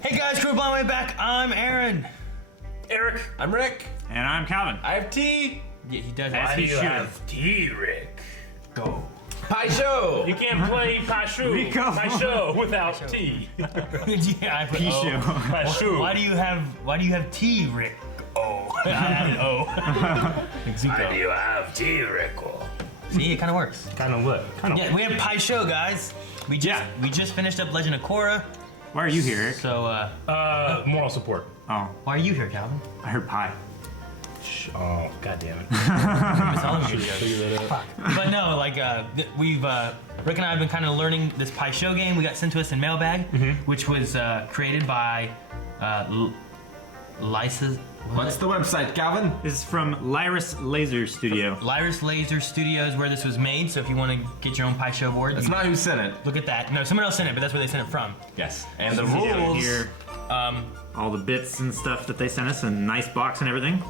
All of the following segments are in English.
Hey guys, crew, blind way back. I'm Aaron. Eric. I'm Rick. And I'm Calvin. I have tea. Yeah, he does. As Why do he you should. have tea, Rick? Go. Pai Sho. You can't play Pai Sho without tea. Yeah, I put Pai Sho. Pai Sho. Why do you have tea, Rick? Oh, I added O. Like Why do Zuko. you have tea, Rick? See, it kind of works. Kind of what? Kind of. Yeah, we have Pai Sho, guys. We just finished up Legend of Korra. Why are you here, Eric? So, Moral support. Oh, why are you here, Calvin? I heard pie. Oh, god damn it. It's all of you. Figure that out. But no, like we've Rick and I have been kind of learning this Pai Sho game. We got sent to us in mailbag, which was created by Lysa's. What's the website, Calvin? This is from Lyris Laser Studio. Lyris Laser Studios, where this was made. So if you want to get your own Pai Sho board, That's not who sent it. look at that. No, someone else sent it, but that's where they sent it from. Yes. And the See down rules. here, all the bits and stuff that they sent us, and nice box and everything.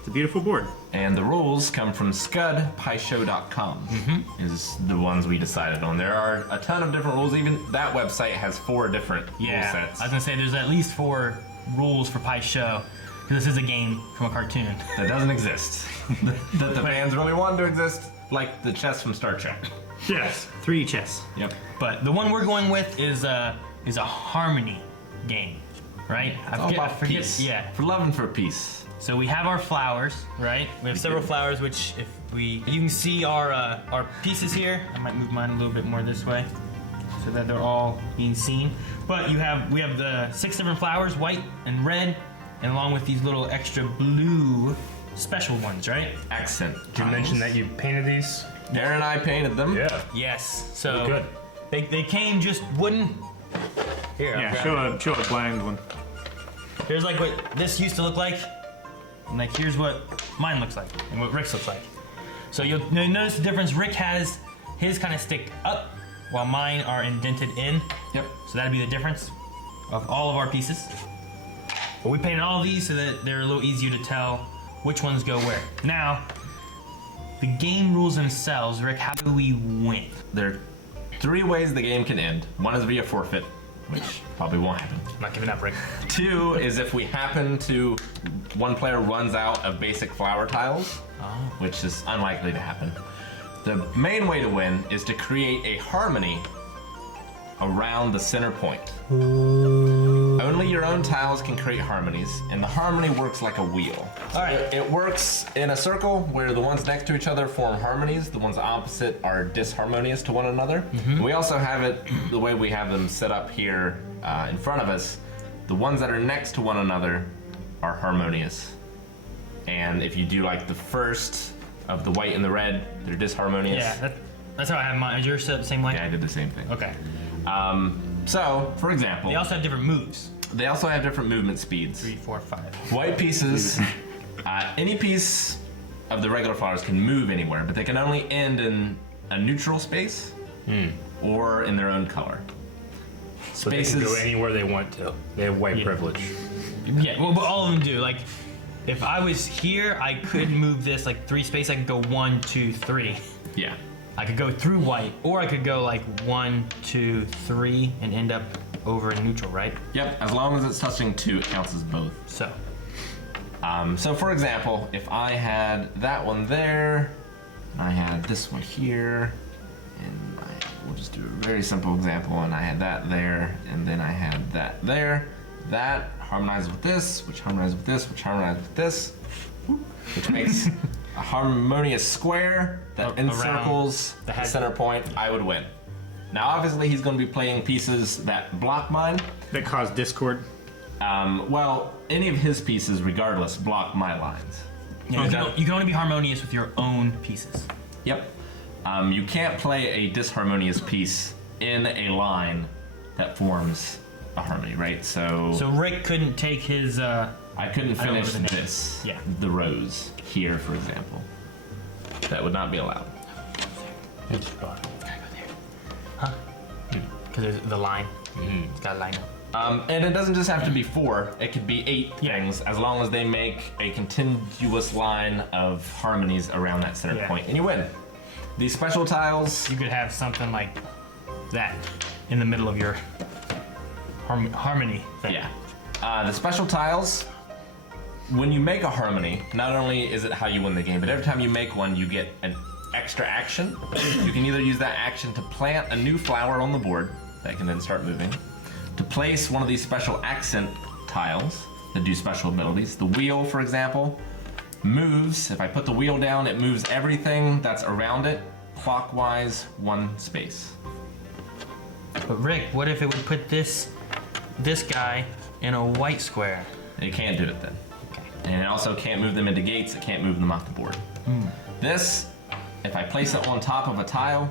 It's a beautiful board. And the rules come from scudpaisho.com. Is the ones we decided on. There are a ton of different rules. Even that website has 4 different rule sets. I was gonna say there's at least 4 rules for Pai Sho, because this is a game from a cartoon. That doesn't exist. That the fans really wanted to exist, like the chess from Star Trek. Yes. 3D chess. Yep. But the one we're going with is a harmony game, right? It's all about peace. Yeah. For love and for peace. So we have our flowers, right? We have several flowers, which you can see our pieces here. I might move mine a little bit more this way, so that they're all being seen. But we have the 6 different flowers, white and red, and along with these little extra blue special ones, right? Accent. Did you mention that you painted these? Aaron and I painted them. Yeah. Yes. So Good. They came just wooden. Here. Yeah, I'll show a blind one. Here's like what this used to look like, and like here's what mine looks like, and what Rick's looks like. So you'll notice the difference. Rick has his kind of stick up, while mine are indented in. Yep. So that'd be the difference of all of our pieces. But we painted all of these so that they're a little easier to tell which ones go where. Now, the game rules themselves, Rick, how do we win? There are 3 ways the game can end. One is via forfeit, which probably won't happen. I'm not giving up, Rick. 2 is if we happen to, one player runs out of basic flower tiles, which is unlikely to happen. The main way to win is to create a harmony around the center point. Only your own tiles can create harmonies, and the harmony works like a wheel. All right. It works in a circle where the ones next to each other form harmonies, the ones opposite are disharmonious to one another. We also have it the way we have them set up here in front of us. The ones that are next to one another are harmonious. And if you do like the first of the white and the red, they're disharmonious. Yeah, that's how I have mine. Is yours set up the same way? Yeah, I did the same thing. Okay. So, for example, They also have different moves. they also have different movement speeds. 3, 4, 5. White pieces, any piece of the regular flowers can move anywhere, but they can only end in a neutral space or in their own color. So they can go anywhere they want to. They have white privilege. Yeah, well, but all of them do. Like, if I was here, I could move this like 3 space. I could go 1, 2, 3. Yeah. I could go through white, or I could go like 1, 2, 3, and end up over in neutral, right? Yep, as long as it's touching 2, it counts as both. So, So for example, if I had that one there, I had this one here, and we'll just do a very simple example, and I had that there, and then I had that there. That harmonizes with this, which harmonizes with this, which harmonizes with this, which makes a harmonious square that encircles the center point. I would win. Now obviously he's going to be playing pieces that block mine. That caused discord. Well, any of his pieces, regardless, block my lines. yeah, you can only be harmonious with your own pieces. Yep. You can't play a disharmonious piece in a line that forms a harmony, right? So Rick couldn't take his. I couldn't I don't finish know the name. this. Yeah. The rose here, for example. That would not be allowed. It's fine. Huh? Because there's the line. It's got a line up. And it doesn't just have to be 4, it could be 8 Yeah. things, as long as they make a continuous line of harmonies around that center Yeah. point, and you win. These special tiles, You could have something like that in the middle of your harmony thing. Yeah. The special tiles, when you make a harmony, not only is it how you win the game, but every time you make one, you get an extra action. You can either use that action to plant a new flower on the board that can then start moving, to place one of these special accent tiles that do special abilities. The wheel, for example, moves. If I put the wheel down, it moves everything that's around it clockwise 1 space. But Rick, what if it would put this guy in a white square? You can't do it then. Okay. And it also can't move them into gates. It can't move them off the board. This, if I place it on top of a tile,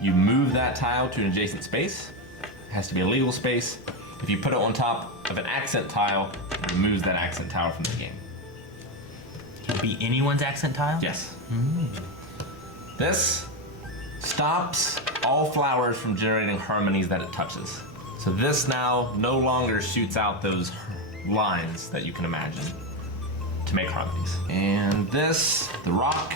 you move that tile to an adjacent space. It has to be a legal space. If you put it on top of an accent tile, it removes that accent tile from the game. Can it be anyone's accent tile? Yes. This stops all flowers from generating harmonies that it touches. So this now no longer shoots out those lines that you can imagine to make harmonies. And this, the rock,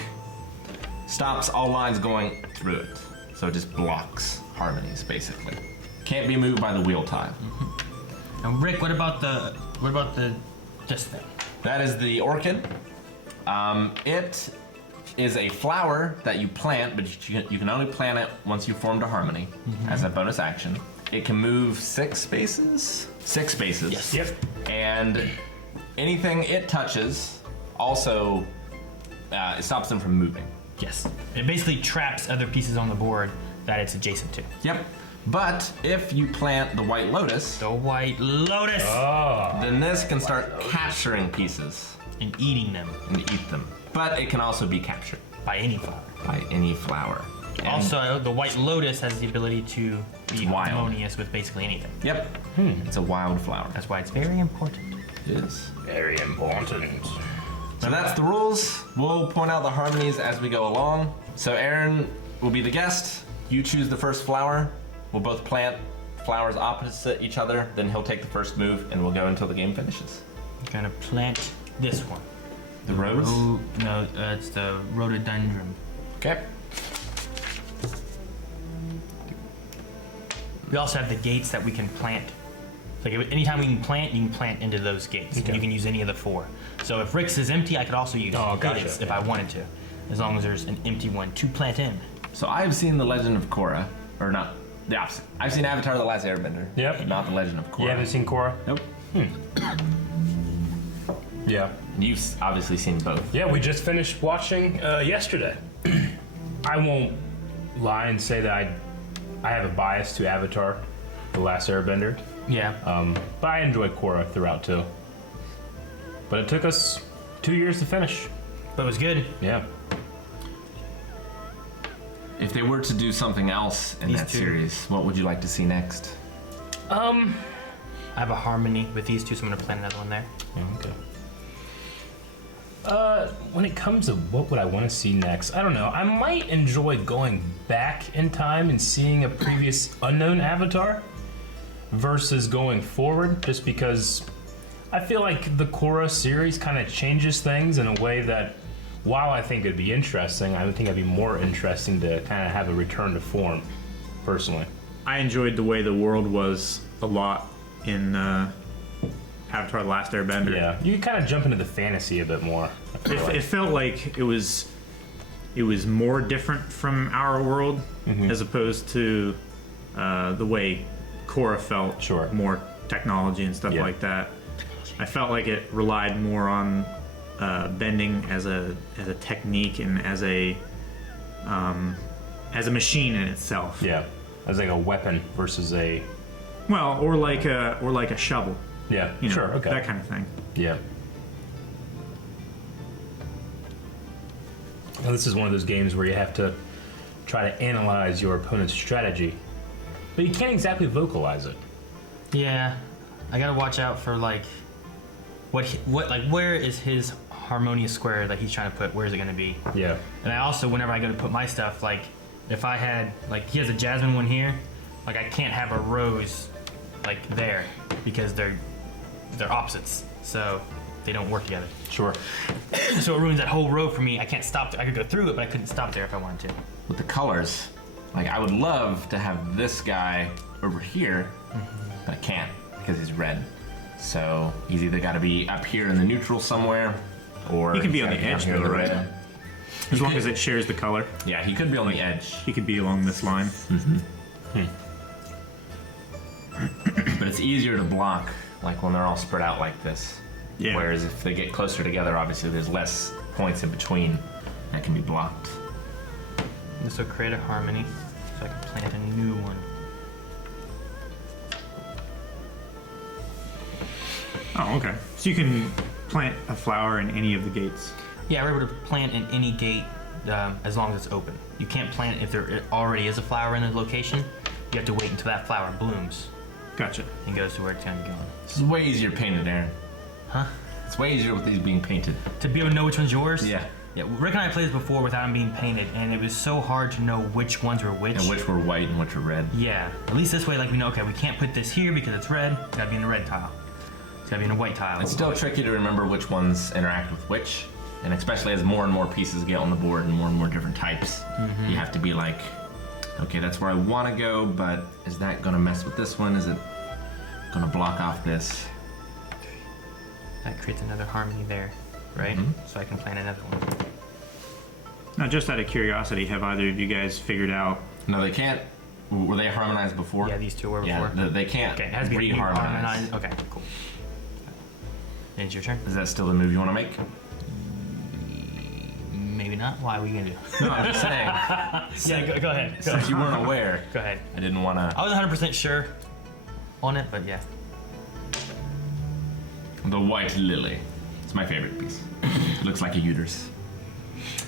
stops all lines going through it. So it just blocks harmonies, basically. Can't be moved by the wheel tile. And Rick, what about this thing? That is the orchid. It is a flower that you plant, but you can only plant it once you've formed a harmony as a bonus action. It can move 6 spaces. 6 spaces. Yes. Yep. And anything it touches also it stops them from moving. Yes. It basically traps other pieces on the board that it's adjacent to. Yep. But if you plant the white lotus, The white lotus! then this can start capturing pieces And eating them and eat them. But it can also be captured by any flower. by any flower. And- Also, the white lotus has the ability to be Wild. harmonious with basically anything. Yep. It's a wild flower. That's why it's very important. It is. Very important. So that's the rules. We'll point out the harmonies as we go along. So Aaron will be the guest. You choose the first flower. We'll both plant flowers opposite each other. Then he'll take the first move, and we'll go until the game finishes. I'm gonna plant this one. The rose. Oh, no, it's the rhododendron. Okay. We also have the gates that we can plant. Like anytime we can plant into those gates. And you can use any of the 4. So if Rick's is empty, I could also use gotcha. his if I wanted to, as long as there's an empty one to plant in. So I've seen The Legend of Korra, or not, the opposite. I've seen Avatar: The Last Airbender. Yep. But not The Legend of Korra. You haven't seen Korra? Nope. Yeah. You've obviously seen both. Yeah, we just finished watching yesterday. I won't lie and say that I have a bias to Avatar: The Last Airbender. Yeah. But I enjoyed Korra throughout too. But it took us 2 years to finish. But it was good. Yeah. If they were to do something else in These that two. series, what would you like to see next? I have a harmony with these two, so I'm gonna plant another one there. Okay. When it comes to what would I want to see next, I don't know. I might enjoy going back in time and seeing a previous unknown Avatar versus going forward, just because I feel like the Korra series kind of changes things in a way that, while I think it'd be interesting, I would think it'd be more interesting to kind of have a return to form, personally. I enjoyed the way the world was a lot in Avatar: The Last Airbender. Yeah, you kind of jump into the fantasy a bit more. I feel like. It felt like it was more different from our world as opposed to the way Korra felt. Sure. More technology and stuff Yeah. like that. I felt like it relied more on bending as a technique and as a machine in itself. Yeah, as like a weapon versus a. Well, or like a shovel. Yeah, You know, sure, okay. that kind of thing. Yeah. Now, this is one of those games where you have to try to analyze your opponent's strategy, but you can't exactly vocalize it. Yeah, I gotta watch out for like where is his harmonious square that he's trying to put? Where is it gonna be? Yeah. And I also, whenever I go to put my stuff, like if I had like he has a jasmine one here, like I can't have a rose like there because they're opposites, so they don't work together. Sure. So it ruins that whole row for me. I can't stop. I could go through it, but I couldn't stop there if I wanted to. With the colors, like I would love to have this guy over here but I can't because he's red. So he's either got to be up here in the neutral somewhere, or He can be he's on gotta the edge, down here in though, the right? red. As long as it shares the color, Yeah, he could be on the edge, he could be along this line. but it's easier to block like when they're all spread out like this. Yeah. Whereas if they get closer together, obviously there's less points in between that can be blocked. This will create a harmony, so I can plant a new one. Oh, okay. So you can plant a flower in any of the gates. Yeah, we're able to plant in any gate as long as it's open. You can't plant it if there already is a flower in the location. You have to wait until that flower blooms Gotcha. and goes to where it's going to be going. This is way easier painted, Aaron. Huh? It's way easier with these being painted. To be able to know which one's yours? Yeah. Yeah, Rick and I played this before without them being painted, and it was so hard to know which ones were which. And which were white and which were red. Yeah, at least this way, like we know, okay, we can't put this here because it's red. It's gotta be in the red tile. It's gotta be in a white tile. It's still tricky to remember which ones interact with which, and especially as more and more pieces get on the board and more different types, you have to be like, okay, that's where I want to go, but is that going to mess with this one? Is it going to block off this? That creates another harmony there, right? So I can plant another one. Now, just out of curiosity, have either of you guys figured out? No, they can't. Were they harmonized before? Yeah, these two were Yeah, before. they can't Okay, it has to be reharmonize. harmonized. Okay, cool. And it's your turn? Is that still the move you want to make? Maybe not. Why are we gonna do? No, I'm just saying. Yeah, go ahead. Go, Since you weren't aware, go ahead. I didn't want to. I was 100% sure on it, but yeah. The white lily. It's my favorite piece. Looks like a uterus.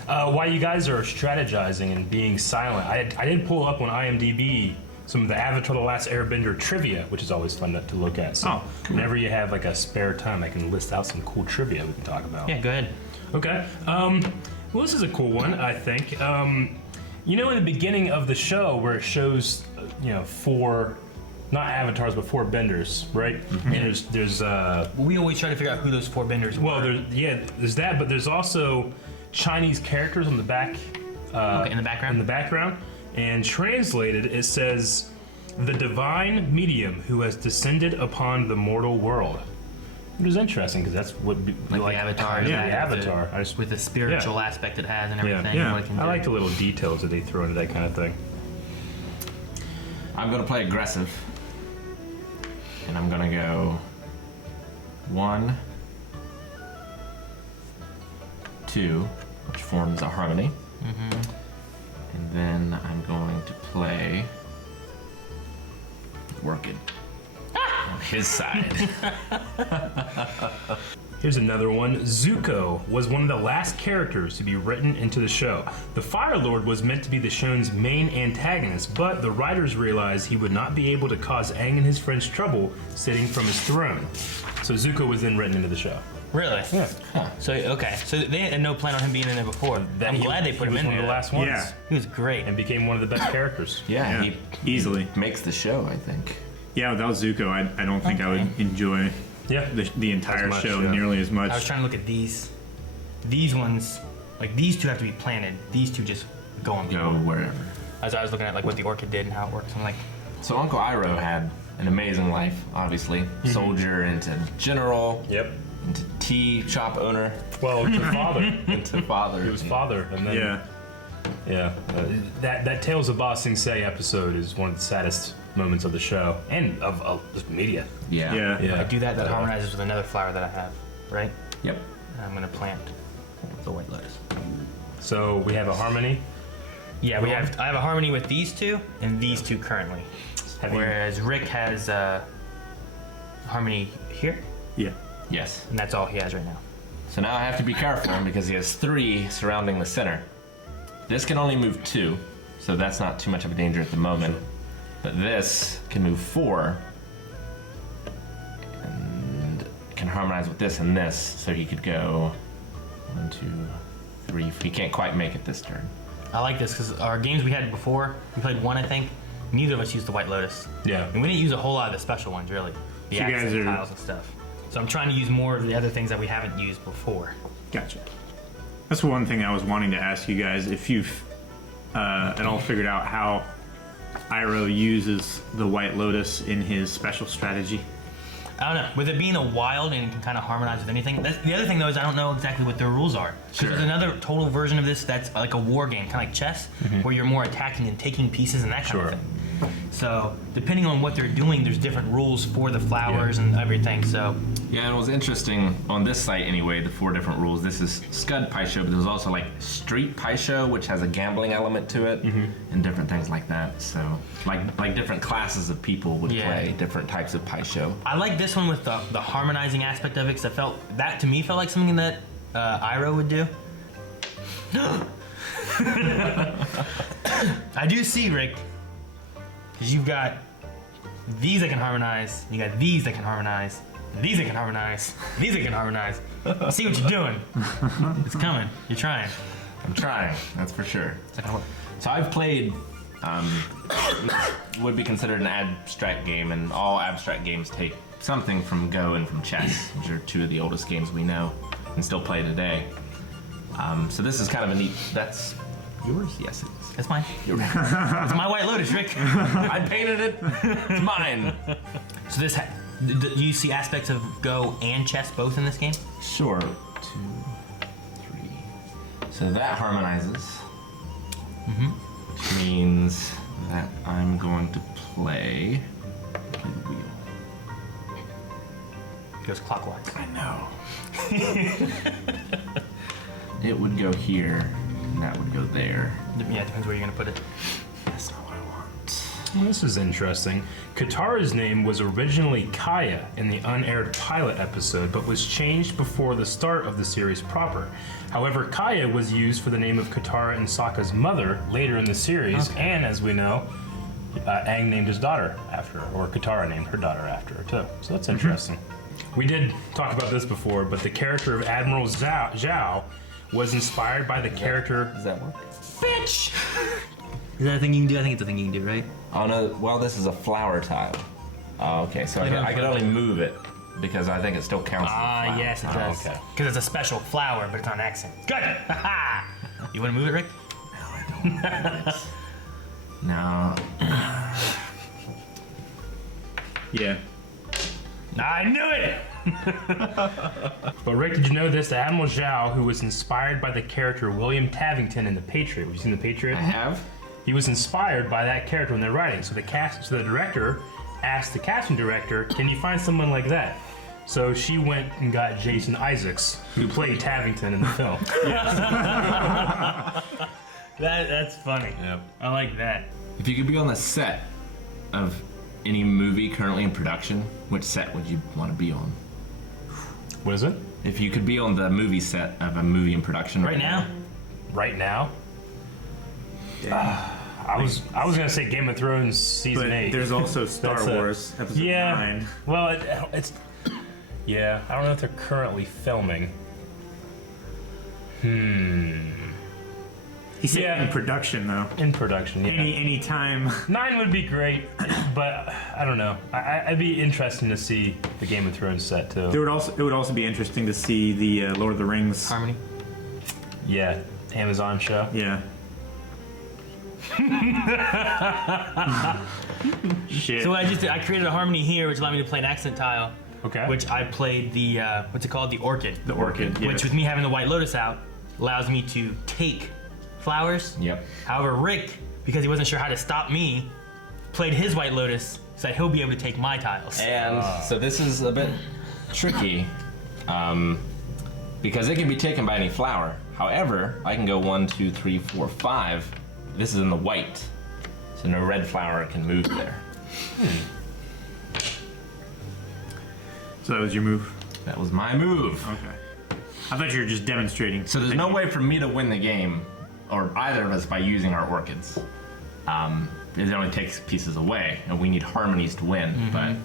While you guys are strategizing and being silent, I did pull up on IMDb some of the Avatar: The Last Airbender trivia, which is always fun to look at. So whenever you have like a spare time, I can list out some cool trivia we can talk about. Yeah, go ahead. Okay. Well, this is a cool one, I think. You know, in the beginning of the show, where it shows, four, not avatars, but four benders, right? And there's We always try to figure out who those four benders were. well, there's that, but there's also Chinese characters on the back. Okay, in the background? In the background, and translated, it says, "The divine medium who has descended upon the mortal world." It was interesting because that's what like the Avatar. Yeah, the Avatar. I just, With the spiritual aspect it has and everything. yeah. What it can I do. like the little details that they throw into that kind of thing. I'm going to play aggressive. And I'm going to go 1, 2, which forms a harmony. And then I'm going to play Orchid on his side. Here's another one. Zuko was one of the last characters to be written into the show. The Fire Lord was meant to be the show's main antagonist, but the writers realized he would not be able to cause Aang and his friends trouble sitting from his throne. So Zuko was then written into the show. Really? Yeah. So, okay. So they had no plan on him being in there before. I'm glad they put him He was in one there. of the last ones. Yeah. He was great. And became one of the best characters. Yeah, Yeah, he easily. makes the show, I think. Yeah, without Zuko, I don't think I would enjoy Yeah. the entire As much, show yeah. nearly as much. I was trying to look at these. These ones, like these two have to be planted. These two just go on. Go wherever. As I was looking at like what the Orchid did and how it works, I'm like, So Uncle Iroh had an amazing life, obviously. Soldier into general, Yep. into tea shop owner, Well, to father. into father. He was father, and then Yeah. yeah. That Tales of Ba Sing Se episode is one of the saddest moments of the show and of just media. Yeah. Yeah. Yeah. I do that. That harmonizes with another flower that I have, right? Yep. And I'm gonna plant the white lotus. So we have a harmony. Yeah, we have. I have a harmony with these two and these two currently. Have you- Whereas Rick has harmony here, Yeah. Yes. and that's all he has right now. So now I have to be careful because he has 3 surrounding the center. This can only move 2, so that's not too much of a danger at the moment. But this can move 4 and can harmonize with this and this, so he could go 1, 2, 3. He can't quite make it this turn. I like this because our games we had before, we played one, I think. Neither of us used the white lotus, Yeah. and we didn't use a whole lot of the special ones really, the So you guys accent are- tiles and stuff. So I'm trying to use more of the other things that we haven't used before. Gotcha. That's one thing I was wanting to ask you guys if you've at all figured out how Iroh uses the White Lotus in his special strategy. I don't know. With it being a wild and it can kind of harmonize with anything. That's, the other thing though is I don't know exactly what their rules are. Because there's another total version of this that's like a war game, kind of like chess, where you're more attacking and taking pieces and that kind of thing. So depending on what they're doing, there's different rules for the flowers and everything. So Yeah, and it was interesting on this site anyway. The 4 different rules. This is Scud Pai Sho, but there's also like Street Pai Sho, which has a gambling element to it, and different things like that. So like different classes of people would play different types of Pai Sho. I like this one with the harmonizing aspect of it, because that to me felt like something that Iroh would do. I do see, Rick, because you've got these that can harmonize, you got these that can harmonize, these that can harmonize, these that can harmonize. I see what you're doing. It's coming. You're trying. I'm trying, that's for sure. So I've played would be considered an abstract game, and all abstract games take something from Go and from chess, which are 2 of the oldest games we know and still play today. So this is kind of a neat. That's yours? Yes, it is. That's mine. It's my White Lotus, Rick. I painted it. It's mine. So this, do you see aspects of Go and chess both in this game? Sure. 2, 3. So that harmonizes. Which means that I'm going to play the wheel. It goes clockwise. I know. It would go here, and that would go there. Yeah, it depends where you're gonna put it. That's not what I want. Well, this is interesting. Katara's name was originally Kaya in the unaired pilot episode, but was changed before the start of the series proper. However, Kaya was used for the name of Katara and Sokka's mother later in the series, and as we know, Aang named his daughter after her, or Katara named her daughter after her too. So that's interesting. We did talk about this before, but the character of Admiral Zhao was inspired by the character. Does that work? Bitch! Is that a thing you can do? I think it's a thing you can do, right? Oh no, well this is a flower tile. Oh, okay, so I can only move it because I think it still counts as a flower. Yes, it does. Okay. Because it's a special flower, but it's on accent. Good! You want to move it, Rick? No, I don't want it. No. Yeah. I knew it! But Rick, did you know this? The Admiral Zhao, who was inspired by the character William Tavington in The Patriot. Have you seen The Patriot? I have. He was inspired by that character when they're writing. So the director asked the casting director, "Can you find someone like that?" So she went and got Jason Isaacs, who played Tavington in the film. That's funny. Yep. I like that. If you could be on the set of any movie currently in production, which set would you want to be on? What is it? If you could be on the movie set of a movie in production Right now? Right now? I was gonna say Game of Thrones season But 8. there's also Star That's Wars episode 9. Well, it's yeah. I don't know if they're currently filming. He said Yeah. in production though. In production, yeah. Any time. 9 would be great, but I don't know. I'd be interesting to see the Game of Thrones set too. It would also be interesting to see the Lord of the Rings. Harmony? Yeah, Amazon show. Yeah. Shit. So what I just did, I created a harmony here, which allowed me to play an accent tile. Okay. Which I played the, what's it called? The Orchid. the Orchid. Yeah. Which with me having the White Lotus out, allows me to take flowers. Yep. However, Rick, because he wasn't sure how to stop me, played his White Lotus so that he'll be able to take my tiles. And so this is a bit tricky because it can be taken by any flower. However, I can go 1, 2, 3, 4, 5. This is in the white, so no red flower can move there. So that was your move. That was my move. Okay. I thought you were just demonstrating. So there's no way for me to win the game, or either of us, by using our orchids. It only takes pieces away, and we need harmonies to win. But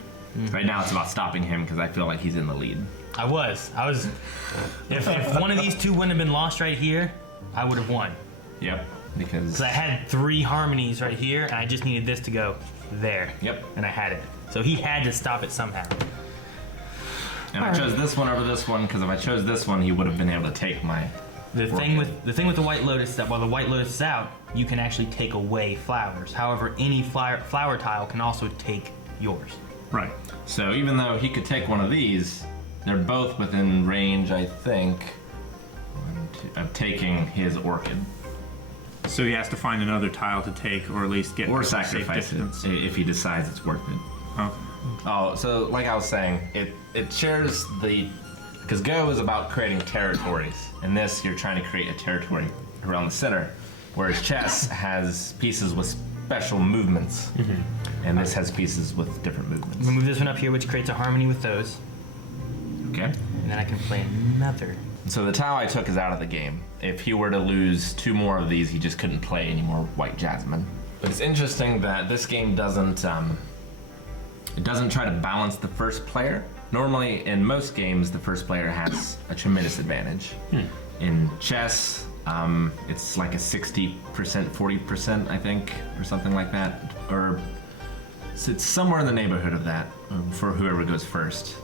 right now it's about stopping him because I feel like he's in the lead. I was. If one of these two wouldn't have been lost right here, I would have won. Yep. Because I had 3 harmonies right here, and I just needed this to go there. Yep. And I had it. So he had to stop it somehow. And I chose this one over this one because if I chose this one, he would have been able to take my The thing with the White Lotus is that while the White Lotus is out, you can actually take away flowers. However, any flower tile can also take yours. Right. So even though he could take one of these, they're both within range, I think, of taking his orchid. So he has to find another tile to take, or at least get Or to a safe sacrifice distance. it if he decides it's worth it. Okay. Oh, so like I was saying, it shares the... Because Go is about creating territories. In this, you're trying to create a territory around the center. Whereas chess has pieces with special movements. And this has pieces with different I'm movements. gonna move this one up here, which creates a harmony with those, Okay? and then I can play another. So the tile I took is out of the game. If he were to lose 2 more of these, he just couldn't play any more White Jasmine. But it's interesting that this game doesn't it doesn't try to balance the first player. Normally, in most games, the first player has a tremendous advantage. In chess, it's like a 60%, 40%, I think, or something like that. Or so it's somewhere in the neighborhood of that for whoever goes first.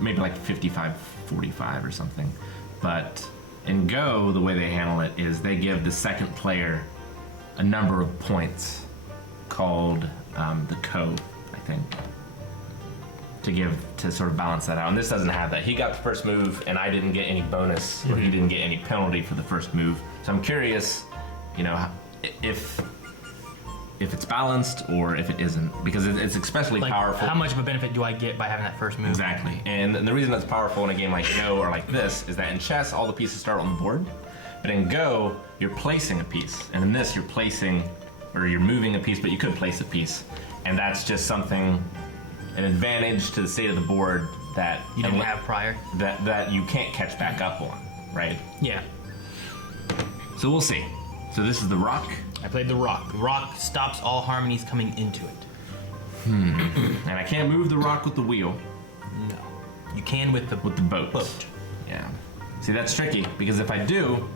Maybe like 55-45 or something. But in Go, the way they handle it is they give the second player a number of points called the ko, I think, to sort of balance that out. And this doesn't have that. He got the first move, and I didn't get any bonus, or he didn't get any penalty for the first move. So I'm curious, you know, if it's balanced or if it isn't, because it's especially Like, powerful. how much of a benefit do I get by having that first move? Exactly. And the reason that's powerful in a game like Go or like this is that in chess, all the pieces start on the board. But in Go, you're placing a piece. And in this, you're placing, or you're moving a piece, but you could place a piece. And that's just something, an advantage to the state of the board that You didn't have prior. that you can't catch back up on, right? Yeah. So we'll see. So this is the rock. I played the rock. The rock stops all harmonies coming into it. And I can't move the rock with the wheel, No. You can with the boat. boat. Yeah. See, that's tricky, because if I do,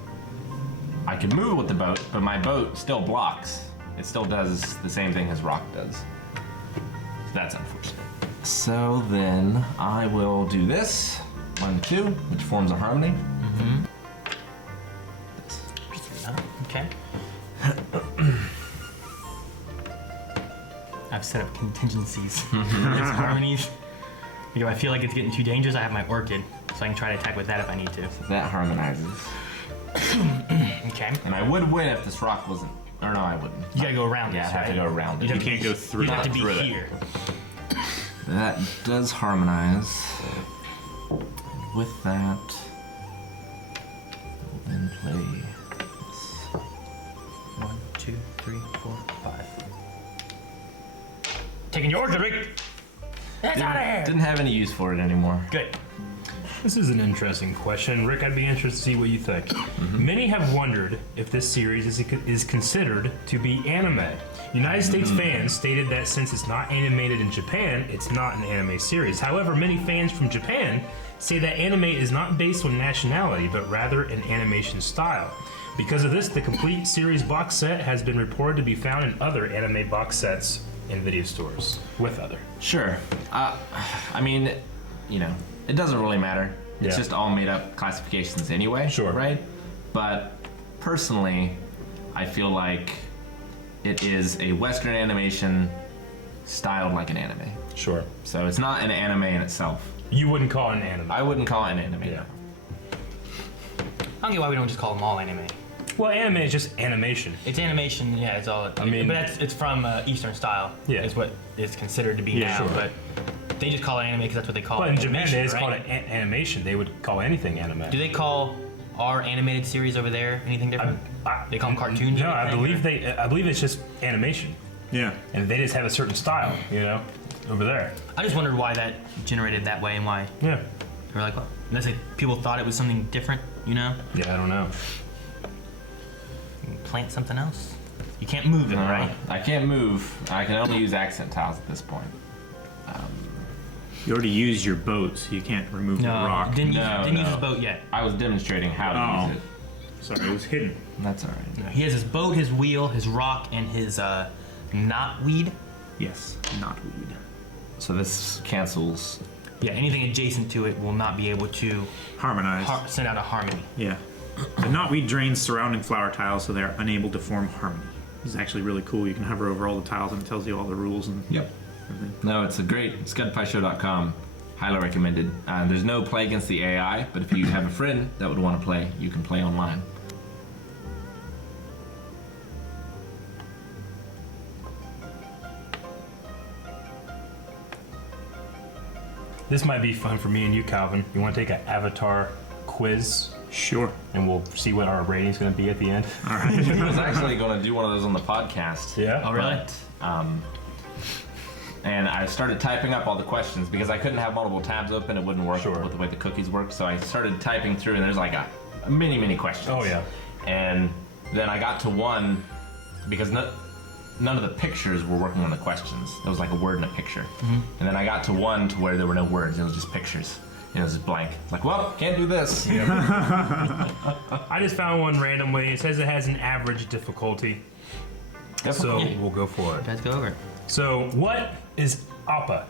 I can move with the boat, but my boat still blocks. It still does the same thing as rock does. So that's unfortunate. So then I will do this, 1, 2, which forms a harmony. Okay. I've set up contingencies. It's harmonies. You know, I feel like it's getting too dangerous. I have my orchid, so I can try to attack with that if I need to. That harmonizes. Okay. And I would win if this rock wasn't. Or no, I wouldn't. You gotta go around Yeah, I this, have to right? go around it. You can't go through You have to it. be Through it. here. That does harmonize. With that, I'll then play this. 1, 2, 3, 4, 5. Taking your orchid, Rick. That's out of here. Didn't have any use for it anymore. Good. This is an interesting question. Rick, I'd be interested to see what you think. Many have wondered if this series is considered to be anime. United States fans stated that since it's not animated in Japan, it's not an anime series. However, many fans from Japan say that anime is not based on nationality, but rather an animation style. Because of this, the complete series box set has been reported to be found in other anime box sets in video stores with other. Sure. I mean, you know, it doesn't really matter. It's Yeah. just all made up classifications anyway. Sure. Right? But personally, I feel like it is a Western animation styled like an anime. Sure. So it's not an anime in itself. You wouldn't call it an anime. I wouldn't call it an anime. Yeah. I don't get why we don't just call them all anime. Well, anime is just animation. It's animation, yeah. It's all. mean- but it's from Eastern style. Yeah. Is what is considered to be Yeah, now. sure. But they just call it anime because that's what they call But it. in Japan, they just right? call it animation. They would call anything anime. Do they call our animated series over there anything different? They call them cartoons. No, or I anything, believe or- I believe it's just animation, Yeah. and they just have a certain style, you know, over there. I just wondered why that generated that way and why Yeah. they were like, well, unless people thought it was something different, you know? Yeah, I don't know. You can plant something else. You can't move it, right? I can't move. I can only use accent tiles at this point. You already used your boat, so you can't remove the rock. didn't No, use no. the boat yet. I was demonstrating how to Oh. use it. Sorry, it was hidden. That's all right. No, he has his boat, his wheel, his rock, and his knotweed. Yes, not weed. So this cancels. Yeah, anything adjacent to it will not be able to Harmonize. send out a harmony. Yeah. The knotweed drains surrounding flower tiles so they're unable to form harmony. This is actually really cool. You can hover over all the tiles and it tells you all the rules and Yep. everything. No, it's a great. It's paisho.com. Highly recommended. There's no play against the AI, but if you have a friend that would want to play, you can play online. This might be fun for me and you, Calvin. You want to take an avatar quiz, Sure. and we'll see what our rating's going to be at the end? All right. I was actually going to do one of those on the podcast. Yeah. Oh, really? But, and I started typing up all the questions because I couldn't have multiple tabs open. It wouldn't work Sure. with the way the cookies work. So I started typing through, and there's like a many questions. Oh yeah. And then I got to one because none of the pictures were working on the questions. It was like a word in a picture. And then I got to one to where there were no words. It was just pictures. It was just blank. It's like, well, can't do this. I just found one randomly. It says it has an average difficulty, so Yeah. we'll go for it. Let's go over it. So, what is Appa?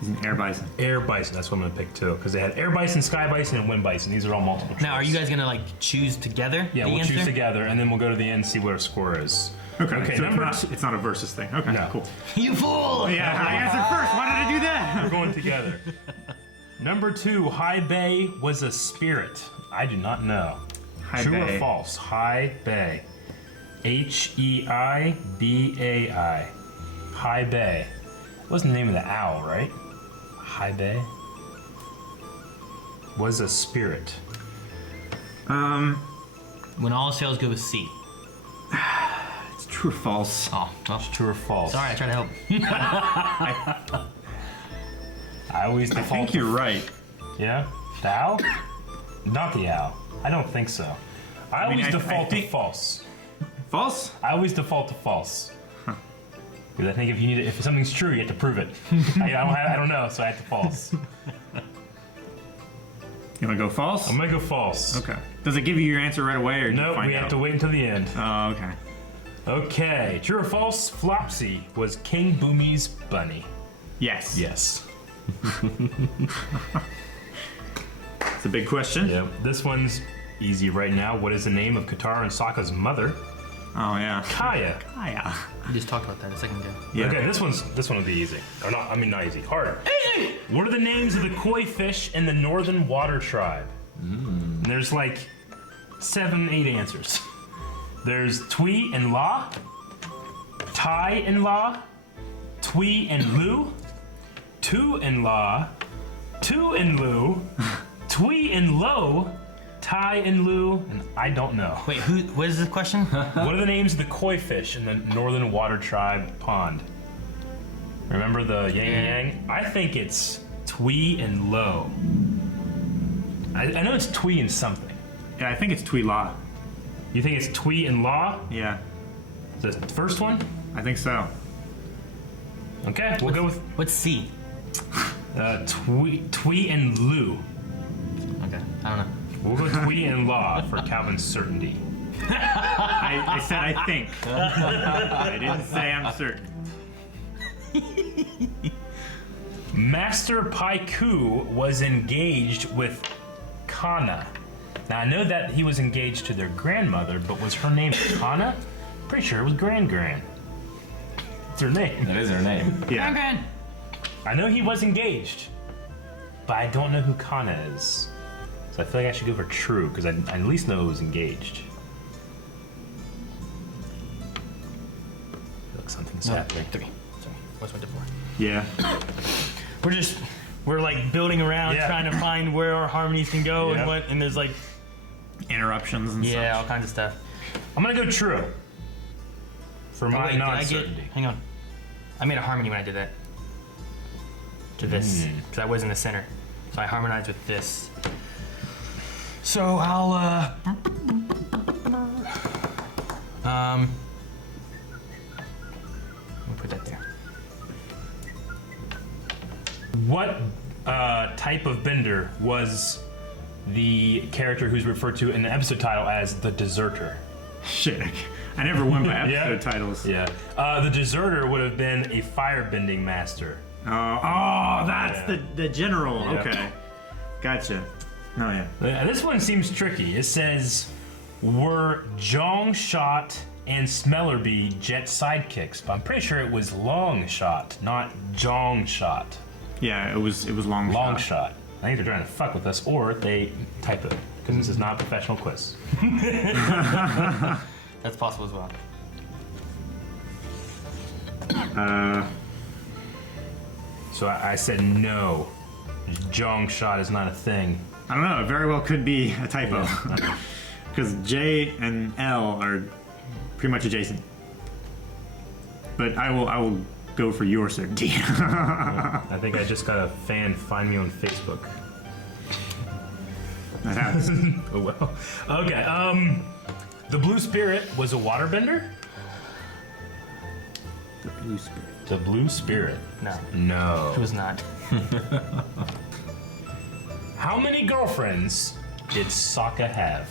He's an air bison. Air bison. That's what I'm gonna pick too, because they had air bison, sky bison, and wind bison. These are all multiple choice. Now, are you guys gonna like choose together? Yeah, the we'll answer? choose together, and then we'll go to the end and see what our score is. Okay, so number it's not a versus thing. Okay, No. cool. You fool! Yeah, I answered first. Why did I do that? We're going together. Number 2, High Bay was a spirit. I do not know. High True Bay. or false? High Bay. Heibai. High Bay. That wasn't the name of the owl, right? High Bay was a spirit. When all sales go with C. It's true or false. Oh, well, True or false? sorry, I tried to help. I always I default. think you're right. Yeah? The owl? Not the owl. I don't think so. I mean, always I default think- to false. False? I always default to false. Because I think if something's true, you have to prove it. I don't know, so I have to false. You want to go false? I'm gonna go false. Okay. Does it give you your answer right away, or do you No, find we out? have to wait until the end. Oh, okay. Okay, true or false? Flopsy was King Boomy's bunny. Yes. Yes. It's a big question. Yep. This one's easy right now. What is the name of Katara and Sokka's mother? Oh yeah. Kaya. Kaya. We just talked about that a second ago. Yeah. Okay, this one will be easy. Or not? I mean, not easy. Hard. What are the names of the koi fish in the Northern Water Tribe? And there's like 7, 8 answers. There's Tui and La, Tai and La, Tui and Lu, Tu and La, Tu and Lu, Tui and Lo, Tai and Lu, and I don't know. Wait, what is the question? What are the names of the koi fish in the Northern Water Tribe pond? Remember the yin and yang? I think it's Tui and Lo. I know it's Tui and something. Yeah, I think it's Twi-La. You think it's Tui and La? Yeah, The first one? I think so. Okay, we'll go with What's C? Tui and Lu. Okay, I don't know. We'll go Tui and La for Calvin's certainty. I said I think. I didn't say I'm certain. Master Paiku was engaged with Kana. Now I know that he was engaged to their grandmother, but was her name Kana? Pretty sure it was Gran. It's her name. That is her name. Yeah. Okay. I know he was engaged, but I don't know who Kana is. So I feel like I should go for true, because I at least know who was engaged. I feel like something's happening. 3. Sorry, what's my before? Yeah. We're like building around, Yeah. trying to find where our harmonies can go Yeah. and there's like Interruptions and all such. kinds of stuff. I'm gonna go true. For my Wait, did I get? non-certainty. Hang on. I made a harmony when I did that. To this, because I was in the center, so I harmonized with this. So I'll put that there. What type of bender was the character who's referred to in the episode title as the deserter? Shit. I never went by episode Yeah. titles. Yeah. The deserter would have been a firebending master. That's the general. Yeah. Okay, gotcha. Oh yeah. This one seems tricky. It says, were Jong Shot and Smellerbee Jet sidekicks? But I'm pretty sure it was Long Shot, not Jong Shot. Yeah, it was long. Long Shot. I think they're trying to fuck with us, or they type it, because this is not a professional quiz. That's possible as well. So I said no. Jong Shot is not a thing. I don't know. It very well could be a typo. Because J and L are pretty much adjacent. But I will go for your certainty. I think I just got a fan find me on Facebook. That happens. Oh well. Okay. The Blue Spirit was a waterbender? The blue spirit. The Blue Spirit. No, No. it was not. How many girlfriends did Sokka have?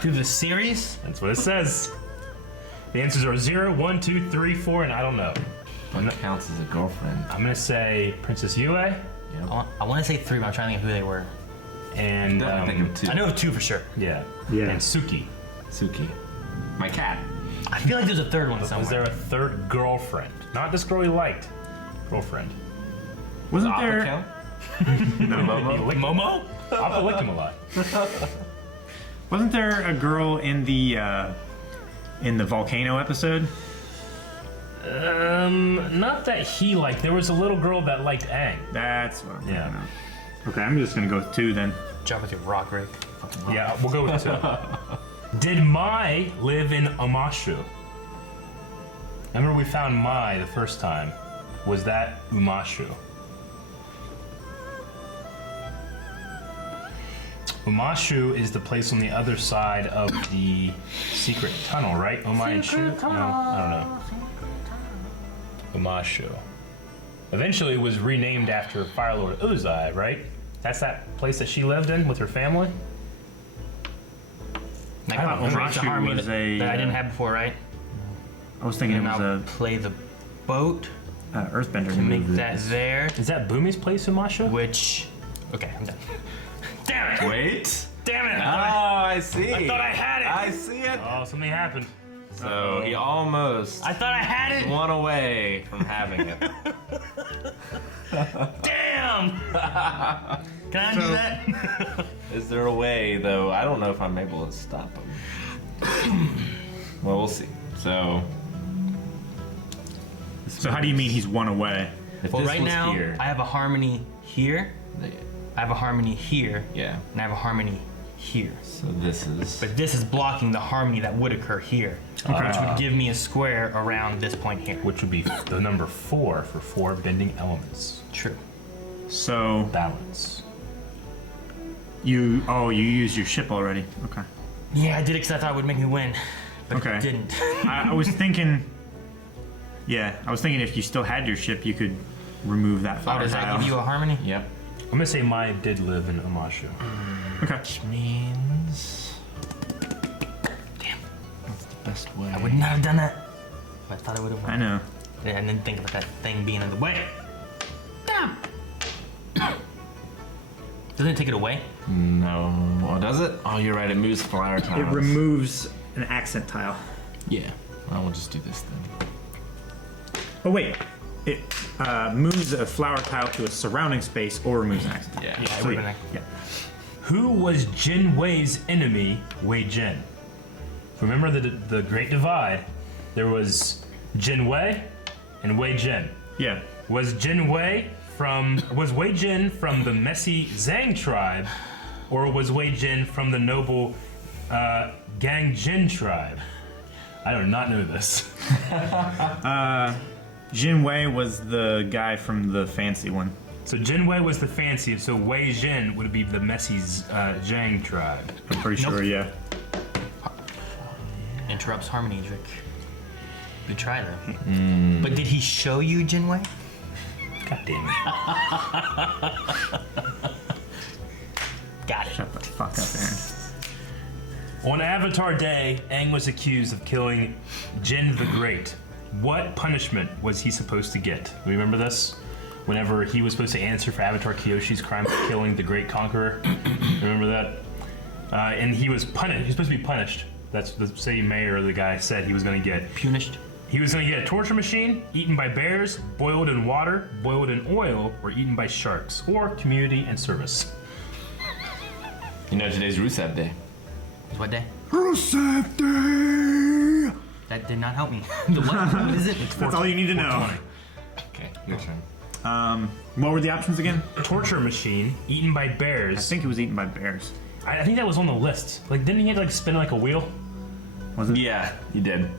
Through the series? That's what it says. The answers are 0, 1, 2, 3, 4, and I don't know. What counts as a girlfriend? I'm gonna say Princess Yue Yep. I want to say 3, but I'm trying to think of who they were. and Definitely think of 2. I know of 2 for sure. yeah, Yeah. and Suki. Suki. My cat. I feel like there's a third one somewhere. Was there a third girlfriend? Not this girl you liked. Girlfriend. Wasn't Appa there? count? No, Momo? Momo? Appa liked him a lot. Wasn't there a girl in the volcano episode? Not that he liked. There was a little girl that liked Aang. That's what I'm thinking Yeah. of. Okay, I'm just gonna go with 2 then. Drop with your rock rake. Yeah, we'll go with 2. Did Mai live in Amashu? Remember we found Mai the first time. Was that Umashu? Umashu is the place on the other side of the secret tunnel, right? Omai and Shu? No, I don't know. Umashu. Eventually it was renamed after Fire Lord Uzai, right? That's that place that she lived in with her family? Like, I don't know. Raja Rachu Harmony was that a, I didn't have before, right? I was thinking And it was I'll a play the boat Earthbender. to make that there, Is that Bumi's place, Umashu? which... Okay, I'm done. Damn it! Wait. Damn it! Oh, I see. I thought I had it! I see it. Oh, something happened. So he almost I thought I had it! one away from having it. Damn! Can I undo that? Is there a way, though? I don't know if I'm able to stop him. Well, we'll see. So So how do you mean he's 1 away? if Well, this right was now, here, I have a harmony here, I have a harmony here, yeah. and I have a harmony here. So this is. But this is blocking the harmony that would occur here, which would give me a square around this point here. Which would be the number 4 for 4 bending elements. True. So Balance. you used your ship already. Okay. Yeah, I did it because I thought it would make me win, but Okay. it didn't. I was thinking. Yeah, I was thinking if you still had your ship, you could remove that Oh, flower does that tile. give you a harmony? Yep. I'm gonna say Mai did live in Amashu. Okay. Which means. Damn. That's the best way. I would not have done that. But I thought I would have won. I know. Yeah, and then think about that thing being in the way. Damn! Doesn't it take it away? No. Oh, does it? Oh, you're right. It moves flower tiles. It removes an accent tile. Yeah. Well, we'll just do this then. Oh wait, it moves a flower tile to a surrounding space or removes an accent tile. Yeah. Yeah, it So, would have been yeah. Who was Jin Wei's enemy, Wei Jin? Remember the Great Divide? There was Jin Wei and Wei Jin. Yeah. Was Wei Jin from the messy Zhang tribe, or was Wei Jin from the noble Gang Jin tribe? I do not know this. Jin Wei was the guy from the fancy one. So Jin Wei was the fancy, so Wei Jin would be the messy Zhang tribe. I'm pretty sure, yeah. Interrupts harmony, Drake. Good try, though. But did he show you Jinwei? God damn it. Got it. Shut the fuck up, Aaron. On Avatar Day, Aang was accused of killing Jin the Great. What punishment was he supposed to get? Remember this? whenever he was supposed to answer for Avatar Kyoshi's crime of killing the Great Conqueror. Remember that? And he was punished. He was supposed to be punished. That's the same mayor the guy said he was going to get. Punished. He was going to get a torture machine, eaten by bears, boiled in water, boiled in oil, or eaten by sharks, or community and service. You know today's Rusev Day. What day? Rusev Day! That did not help me. The what is it? That's all you need to know. Okay, your turn. What were the options again? Torture machine, eaten by I bears. think it was eaten by bears. I think that was on the list. Like, didn't he have to like spin like a wheel? Was it? Yeah, you did.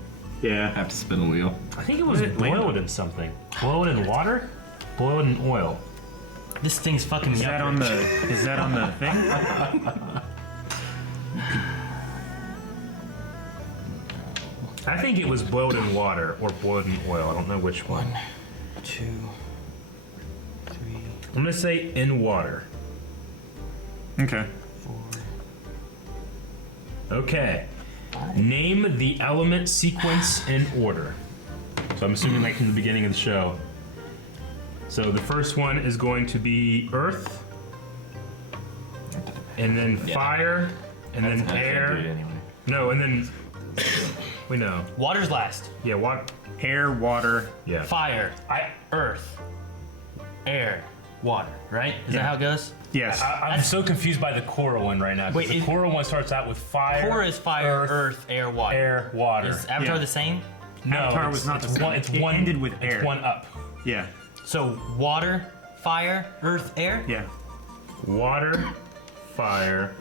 Yeah. Have to spin a wheel. I think it was boiled in something. Boiled in water? Boiled in oil. This thing's fucking Is me that up. on the? Is that on the thing? I think it was boiled in water or boiled in oil. I don't know which one. 1, 2, 3, I'm gonna say in water. Okay. 4. Okay. Name the element sequence in order. So I'm assuming like from the beginning of the show. So the first one is going to be earth, and then fire, and then I can't do it air. anyway. No, and then we know. Water's last. Yeah, water. Air, water. Yeah. Fire. Earth. Air. Water. Right? Is that Yeah. how it goes? Yes. I'm so confused by the Korra one right now. 'Cause Wait, the Korra one starts out with fire. Korra is fire, earth, air, water. air, water. Is Avatar Yeah. the same? No, Avatar it's- was not it's the one. same. It's It one. ended with It's air. one up. Yeah. So water, fire, earth, air? Yeah. Water, fire,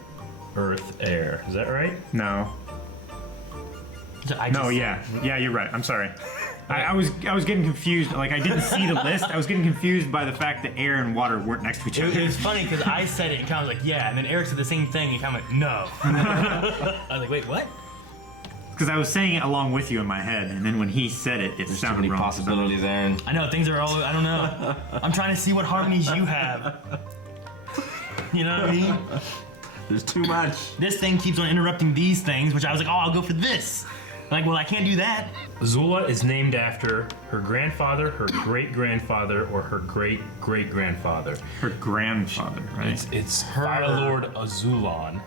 earth, air. Is that right? No. So I No. just- Yeah. Yeah. You're right. I'm sorry. I was getting confused. Like I didn't see the list. I was getting confused by the fact that air and water weren't next to each It other. was funny because I said it and kind of like, yeah, and then Eric said the same thing and kind of like, no. I was like, wait, what? Because I was saying it along with you in my head, and then when he said it, it Too sounded many wrong. possibilities, Aaron. I know, things are all, I don't know. I'm trying to see what harmonies you have. You know what I mean? There's too much. This thing keeps on interrupting these things, which I was like, oh, I'll go for this. Like, well, I can't do that. Azula is named after her grandfather, her great-grandfather, or her great-great-grandfather. Her grandfather, right? It's Fire Lord Azulon.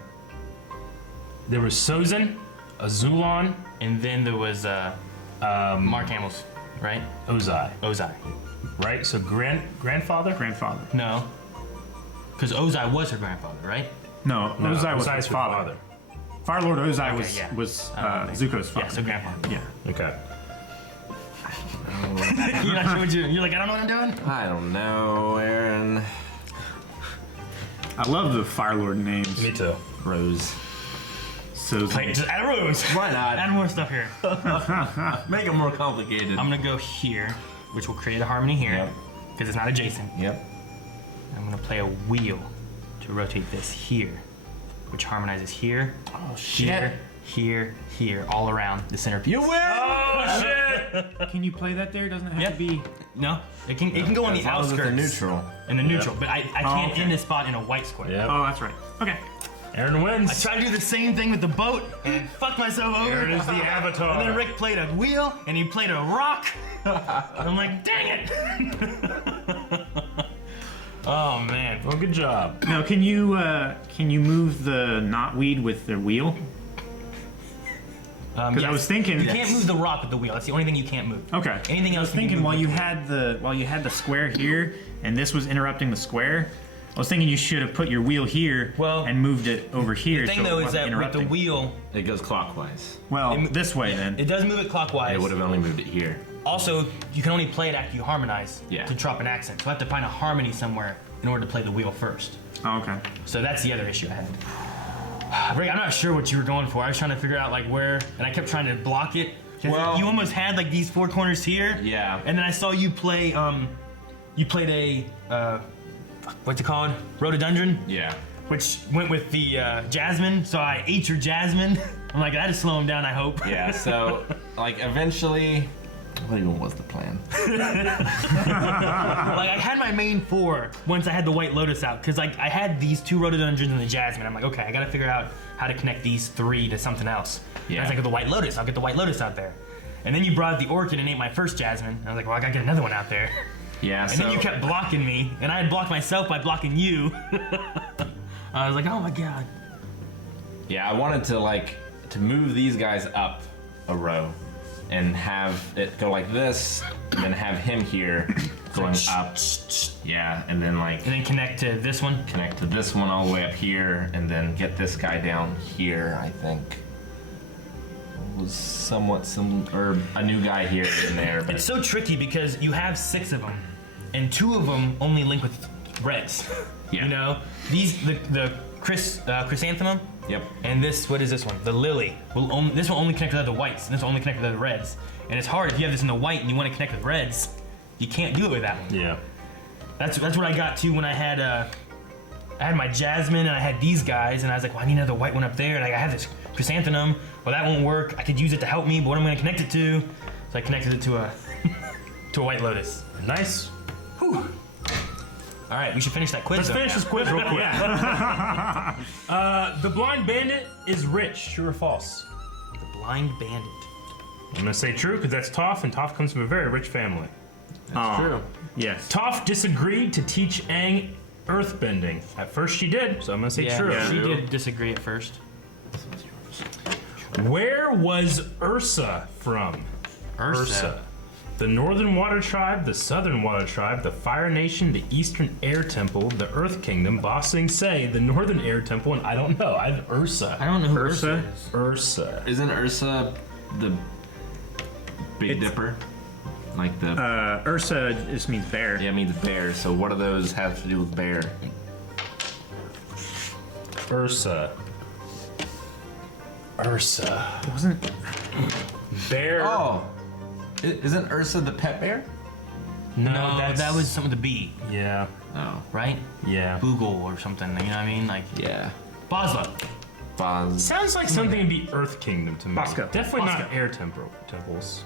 There was Sozin, Azulon, And then there was Mark Hamill's, right? Ozai. Ozai. Right? So grandfather? Grandfather. No. Because Ozai was her grandfather, right? No, No, Ozai was Ozai's his her father. Fire Lord Ozai Okay, yeah. was I don't Zuko's father. Yeah, so grandfather. Yeah. Okay. You're not sure what you're like, I don't know what I'm doing? I don't know, Aaron. I love the Fire Lord names. Me too. Rose. So Wait, just add a rose. Why not? Add more stuff here. Make it more complicated. I'm gonna go here, which will create a harmony here, Yep. because it's not adjacent. Yep. I'm gonna play a wheel to rotate this here, which harmonizes here, Oh here, here, all around the centerpiece. You win! Oh shit! can you play that there? Doesn't it have Yep. to be? No, it can go on the As long as it's outskirts. a neutral. In the neutral, but I can't okay. end this spot in a white square. Yep. Oh, that's right. Okay. Aaron wins. I tried to do the same thing with the boat and fucked myself over. Aaron is the avatar. And then Rick played a wheel and he played a rock. I'm like, dang it! Oh man. Well, good job. Now, can you move the knotweed with the wheel? Because I was thinking. You can't move the rock with the wheel. That's the only thing you can't move. Okay. Anything I was else can be thinking moved while with you the had the square here and this was interrupting the square. I was thinking you should have put your wheel here Well, and moved it over here. The thing so it though is wasn't that with interrupting. the wheel, It goes clockwise. Well, this way it then. does move it clockwise. It would have only moved it here. Also, you can only play it after you harmonize Yeah. to drop an accent. So I have to find a harmony somewhere in order to play the wheel first. Oh, okay. So that's the other issue I had. Rick, I'm not sure what you were going for. I was trying to figure out like where, and I kept trying to block it. 'Cause Well- you almost had like these four corners here. Yeah. And then I saw you play. You played a what's it called? Rhododendron. Yeah. Which went with the jasmine. So I ate your jasmine. I'm like, that'll slow him down. I hope. Yeah, so, like, eventually... What even was the plan? Like I had my main four once I had the White Lotus out, because like I had these two rhododendrons and the jasmine. I'm like, okay, I gotta figure out how to connect these three to something else. And I was Yeah. like, with the White Lotus, I'll get the White Lotus out there. And then you brought the Orchid and ate my first jasmine. And I was like, well, I gotta get another one out there. Yeah, And so then you kept blocking me, and I had blocked myself by blocking you. I was like, oh my god. yeah, I wanted to move these guys up a row and have it go like this, and then have him here going up. Yeah, and then And then connect to this one. connect to this one all the way up here, and then get this guy down here, I think. Was somewhat similar, or a new guy here in there. But It's so tricky because you have 6 of them, and 2 of them only link with reds. Yeah. You know, the chrysanthemum. Yep. And this, what is this one? The lily. This will only connect with the whites, and this will only connect with the reds. And it's hard if you have this in the white and you want to connect with reds. You can't do it with that one. Yeah. That's what I got to when I had my jasmine and I had these guys, and I was like, well, I need another white one up there, and I have this chrysanthemum. Well, that won't work. I could use it to help me, but what am I gonna connect it to? So I connected it to a to a white lotus. Nice. Whew. All right, we should finish that quiz. Let's though finish now. this quiz real quick. The blind bandit is rich. True or false? The blind bandit. I'm gonna say true because that's Toph, and Toph comes from a very rich family. That's true. Yes. Toph disagreed to teach Aang earthbending. At first she did, so I'm gonna say Yeah, true. she did disagree at first. Where was Ursa from? Ursa. The Northern Water Tribe, the Southern Water Tribe, the Fire Nation, the Eastern Air Temple, the Earth Kingdom, Ba Sing Se, the Northern Air Temple, and I don't know. I have Ursa. I don't know who Ursa? Ursa is. Ursa. Isn't Ursa the Big It's- Dipper? Like the Ursa just means bear. yeah, I mean the bear. So what do those have to do with bear? Ursa. Ursa. Wasn't Bear. Oh, isn't Ursa the pet bear? no, No, that's, that was some of the B, Yeah. Oh, right? Yeah. Boogle or something. You know what I mean? Like yeah. Basla. Boz. Sounds like something would be Earth Kingdom to me. Bosco. Definitely not Bosco. Air Temples.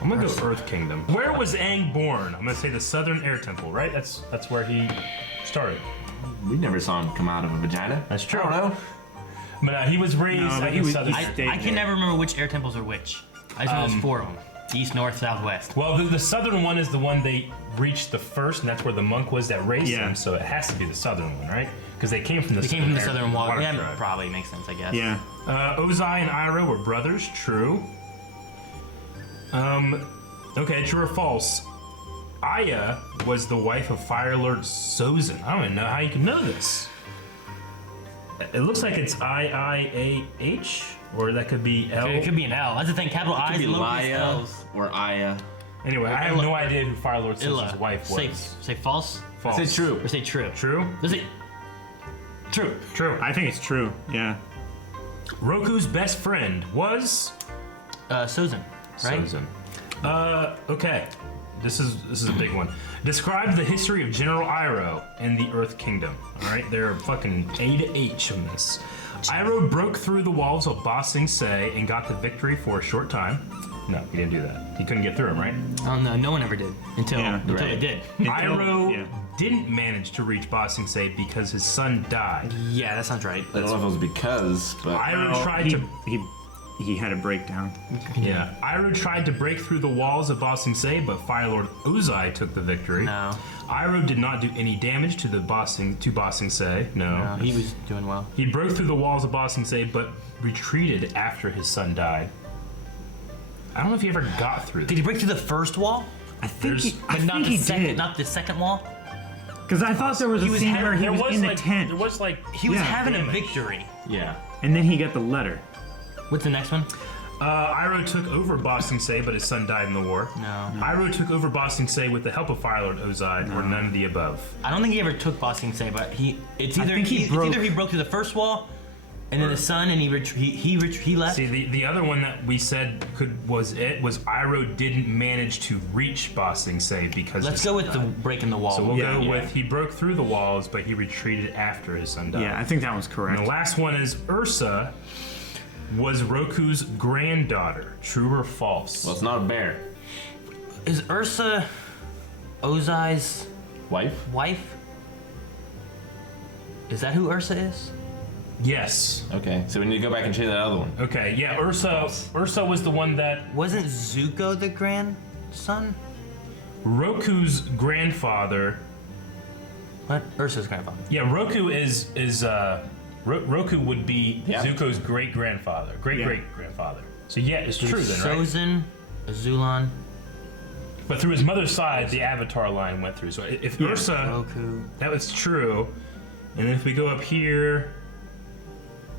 I'm gonna go Earth Kingdom. Where was Aang born? I'm gonna say the Southern Air Temple, right? That's where he started. We never saw him come out of a vagina. That's true. I don't know. But he was raised No, but at he the was- Southern he Air stayed I can never remember which air temples are which. I just know there's 4 of them. East, north, south, west. Well, the southern one is the one they reached the first, and that's where the monk was that raised Yeah. them. So it has to be the southern one, right? Because they came from the They came from the Air- southern water. Yeah, tribe. probably makes sense, I guess. yeah. Ozai and Iroh were brothers. True. Okay, true or false? Aya was the wife of Fire Lord Sozin. I don't even know how you can know this. It looks like it's I-I-A-H, or that could be L. It could be an L. That's the thing. Capital I's Could be and lowercase Laya L's. or Aya. Anyway, I have no idea who Fire Lord Sozin's wife was. Say false False. Say true. or say true. True? Does it? True. True. I think it's true. Yeah. Roku's best friend was Sozin, right? Sozin. Okay. This is a big one. Describe the history of General Iroh and the Earth Kingdom. All right, they're fucking A to H on this. Iroh broke through the walls of Ba Sing Se and got the victory for a short time. No, he didn't do that. He couldn't get through him, right? Oh no, no one ever did until Yeah, until right. it did. Iroh yeah. didn't manage to reach Ba Sing Se because his son died. Yeah, that sounds right. I don't know if it was because, but Iroh Well, tried to he had a breakdown. Yeah. Iroh tried to break through the walls of Ba Sing Se, but Fire Lord Ozai took the victory. No. Iroh did not do any damage to Ba Sing Se. No. He was doing well. He broke through the walls of Ba Sing Se, but retreated after his son died. I don't know if he ever got through Did that. he break through the first wall? I think There's- he, But I not think the he second, did. not the second wall. Because I thought there was a was scene having- where he There was in the like, tent, There was like He was Yeah, having a damage. victory. yeah. and then he got the letter. What's the next one? Iroh took over Ba Sing Se, but his son died in the war. No. Iroh took over Ba Sing Se with the help of Fire Lord Ozai, or none of the above. I don't think he ever took Ba Sing Se, but it's either think he it's broke- either he broke through the first wall, and then the son, and he left. See, the other one that we said was Iroh didn't manage to reach Ba Sing Se because Let's his go son with the died. breaking the wall. So we'll Yeah. go Yeah. with he broke through the walls, but he retreated after his son died. Yeah, I think that was And correct. the last one is Ursa was Roku's granddaughter. True or false? Well, it's not a bear. Is Ursa Ozai's Wife? wife? Is that who Ursa is? Yes. Okay, so we need to go back and check that other one. Okay. Yeah. Ursa was the one that. Wasn't Zuko the grandson? Roku's grandfather. What? Ursa's grandfather. Yeah, Roku is Roku would be Yeah. Zuko's great grandfather, great grandfather. So yeah, it's true then, right? Sozin, Azulon, But through his mother's side, the Avatar line went through. So if Ursa, Roku. that was true, and if we go up here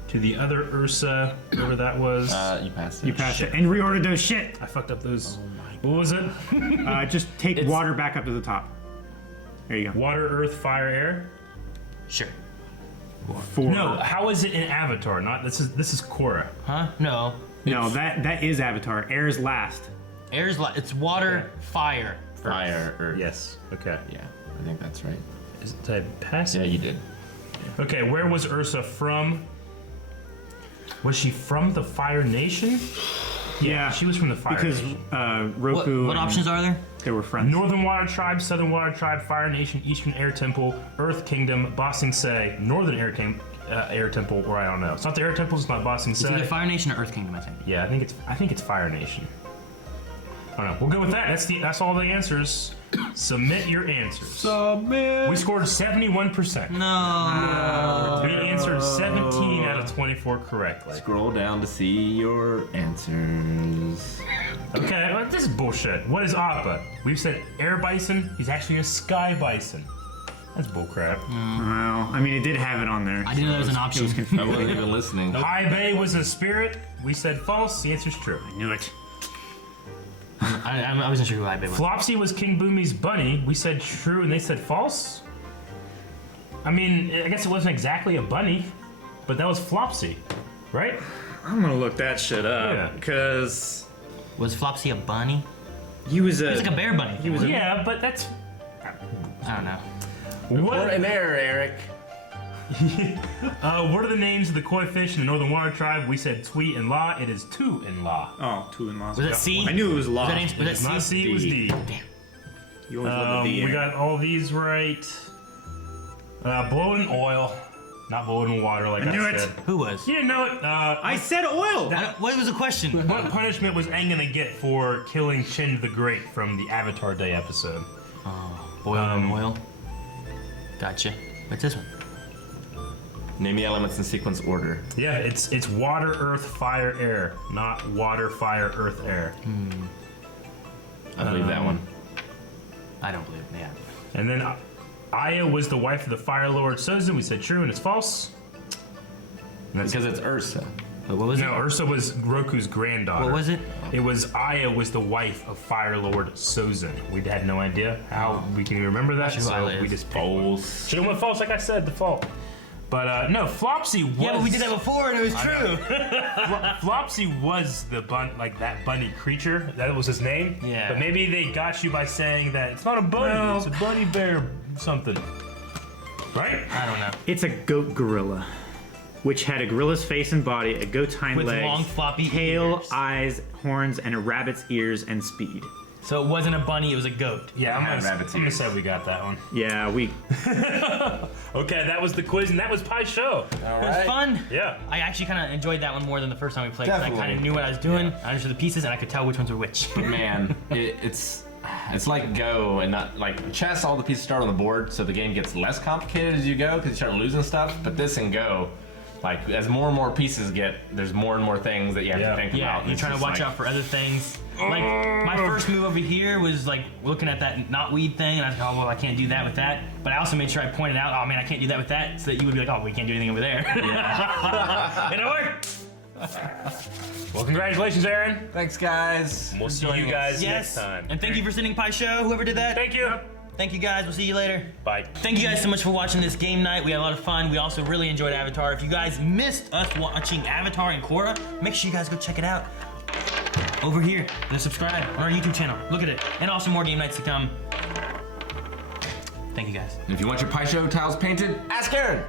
to the other Ursa, whatever that was, You passed it. You passed it. And reordered those shit. I fucked up those. What was it? Just take water back up to the top. There you go. Water, earth, fire, air. Sure. 4. No, how is it in Avatar? Not this is Korra. Huh? No. No, that is Avatar. Air is last. It's water, fire. Fire, earth. Yes. Okay. Yeah, I think that's right. Did I pass Yeah, it? you did. Okay, where was Ursa from? Was she from the Fire Nation? Yeah, She was from the Fire because Nation. Roku. What and options are there? They were friends. Northern Water Tribe, Southern Water Tribe, Fire Nation, Eastern Air Temple, Earth Kingdom, Ba Sing Se, Northern Air Temple, or I don't know. It's not the Air Temple. It's not Ba Sing It's either Se. Fire Nation or Earth Kingdom, I think. Yeah, I think it's Fire Nation. I don't know. We'll go with that. That's all the answers. Submit your answers. Submit. We scored 71%. No. We answered 17 out of 24 correctly. Scroll down to see your answers. Okay, well, this is bullshit. What is Appa? We've said air bison. He's actually a sky bison. That's bullcrap. Well, I mean, it did have it on there. I didn't know that was an option. I wasn't even listening. High Bay was a spirit. We said false. The answer's true. I knew it. I wasn't sure who I was. Flopsy was King Boomy's bunny. We said true, and they said false. I mean, I guess it wasn't exactly a bunny, but that was Flopsy, right? I'm gonna look that shit Yeah. up because Was Flopsy a bunny? he was He was like a bear bunny. he was a, Yeah, but that's I don't know. what. an error, Eric. What are the names of the koi fish in the Northern Water Tribe? We said Twee and La. It is Tu and La. oh 2 and lost. Was that C? I knew it was Was lost. that, name, was that Not C? C, it was D. Damn. You always love the D. We got all these right. Blowing oil, not blowing water like I knew it. said. Who was? You didn't know it. I said oil. What was the question? What punishment was Aang gonna get for killing Chin the Great from the Avatar Day episode? Boil and oil. Gotcha. What's this one? Name the elements in sequence order. Yeah, it's water, earth, fire, air, not water, fire, earth, air. I believe that one. I don't believe it. Yeah. And then Aya was the wife of the Fire Lord Sozin. We said true, and it's false. And that's Because it's Ursa. But what was no, it? Ursa was Roku's granddaughter. What was it? It was Aya was the wife of Fire Lord Sozin. We had no idea how we can remember that, Not sure who so Aya we is. just False. should have went false, like I said, default. But no, Flopsy was. Yeah, but we did that before and it was true. Flopsy was the that bunny creature. That was his name. Yeah. But maybe they got you by saying that it's not a bunny, it's a bunny bear something. Right? I don't know. It's a goat gorilla, which had a gorilla's face and body, a goat's hind With legs, long floppy tail, ears. eyes, horns, and a rabbit's ears and speed. So it wasn't a bunny, it was a goat. Yeah, I'm had gonna rabbit's say ears. we got that one. Yeah, we. Okay, that was the quiz, and that was Pai Sho. All It was fun. Yeah. I actually kind of enjoyed that one more than the first time we played. 'Cause I kind Definitely. of knew what I was doing. I understood the pieces, and I could tell which ones were which. Man, it's like Go and not like chess. All the pieces start on the board, so the game gets less complicated as you go because you start losing stuff. But this and Go, like as more and more pieces get, there's more and more things that you have Yeah. to think Yeah, about. you're It's trying to just watch like, out for other things. Like my first move over here was like looking at that knotweed thing, and I was like, oh well, I can't do that with that. But I also made sure I pointed out, oh man, I can't do that with that, so that you would be like, oh, we can't do anything over there. And it worked. Well, congratulations, Aaron. Thanks, guys. We'll see you guys next time. And thank you for sending Pai Sho, whoever did that. Thank you. Thank you guys. We'll see you later. Bye. Thank you guys so much for watching this game night. We had a lot of fun. We also really enjoyed Avatar. If you guys missed us watching Avatar and Korra, make sure you guys go check it out over here. And subscribe on our YouTube channel. Look at it. And also more game nights to come. Thank you guys. And if you want your Pai Sho tiles painted, ask Aaron.